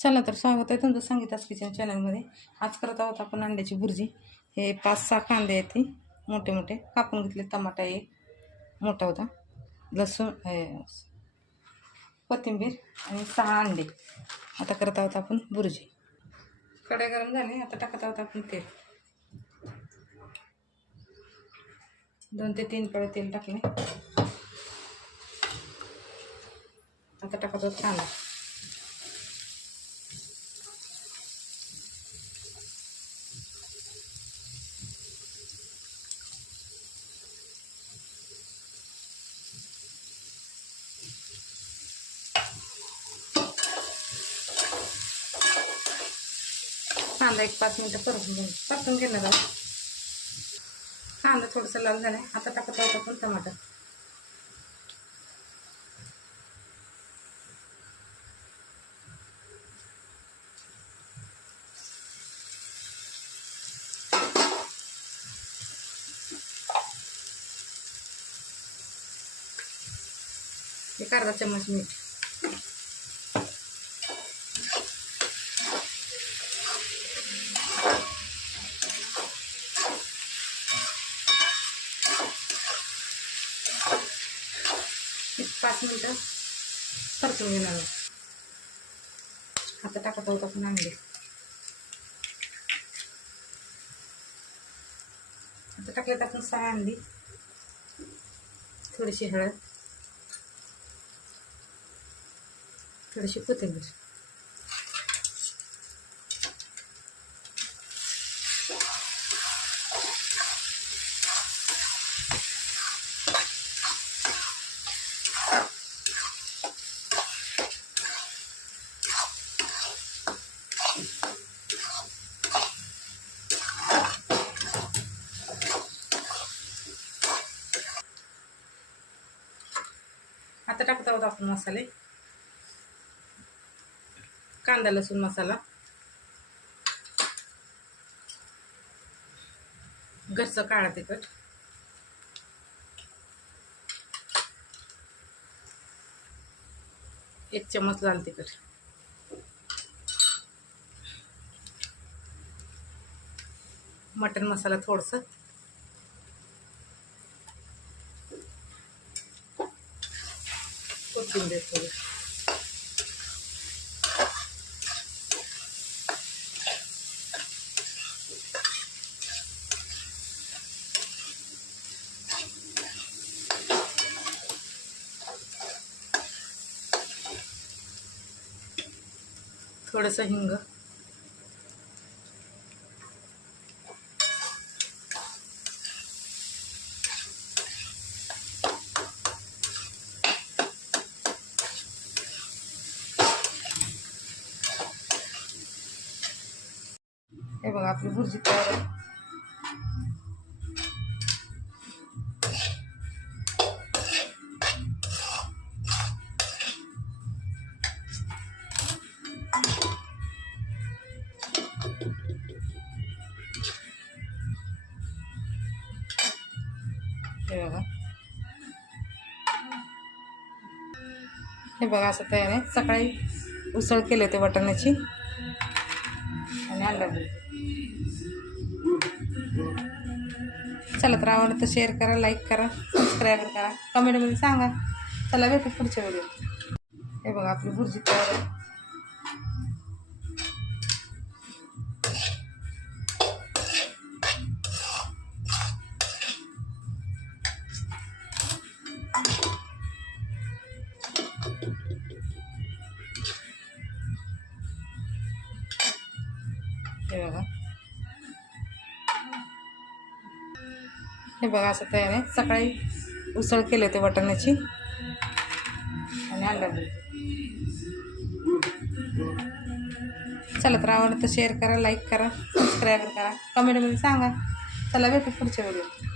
चला तर स्वागत आहे तुमचं संगीताच किचन चॅनलमध्ये. आज करत आहोत आपण अंड्याची भुर्जी. हे पाच सहा कांदे आहेत ते. मोठे मोठे. कापून घेतले टमाटा एक मोठा होता. लसूण हे, कोथिंबीर आणि सहा अंडे. आता करत आहोत आपण भुर्जी. कढई गरम झाली. आता टाकत आहोत आपण तेल. दोन ते तीन पळे तेल टाकले. आता टाकत आहोत कांदा. कांदा एक पाच मिनटं परतून घेऊन परतून घेणार आहोत. कांदा थोडंसं लाल झाला आता टाकत आहोत आपण टमाटर. एक अर्धा चम्मच मीठ एक पाच मिनटं परतून घेणार आहोत. आता टाकत आहोत आपण आंबे. आता टाकल्यात आपण सहा आंबी. थोडीशी हळद. थोडीशी कोथिंबीर. आता टाकत आहोत आपण मसाले. कांदा लसूण मसाला. घरचं काळा तिखट. एक चमच लाल तिखट. मटन मसाला थोडंसं. कोथिंबीर थोडी थोडंसं हिंग. हे बघा आपली भुर्जी तयार आहे. हे बघा. हे बघा असं तयार आहे. सकाळी उसळ केले होते वाटाण्याची. आणि अंडा. चला तर आवडतं शेअर करा लाईक करा सबस्क्राईब करा. कमेंटमध्ये सांगा. चला भेटू पुढच्या व्हिडिओ हे बघा आपली भुर्जी तयार हे बघा. हे बघा असं तयार आहे. सकाळी उसळ केले होते वाटाण्याची. आणि अंडा चला तर आवडतं शेअर करा लाईक करा सबस्क्राईब करा. कमेंटमध्ये सांगा. चला भेटू पुढच्या व्हिडिओ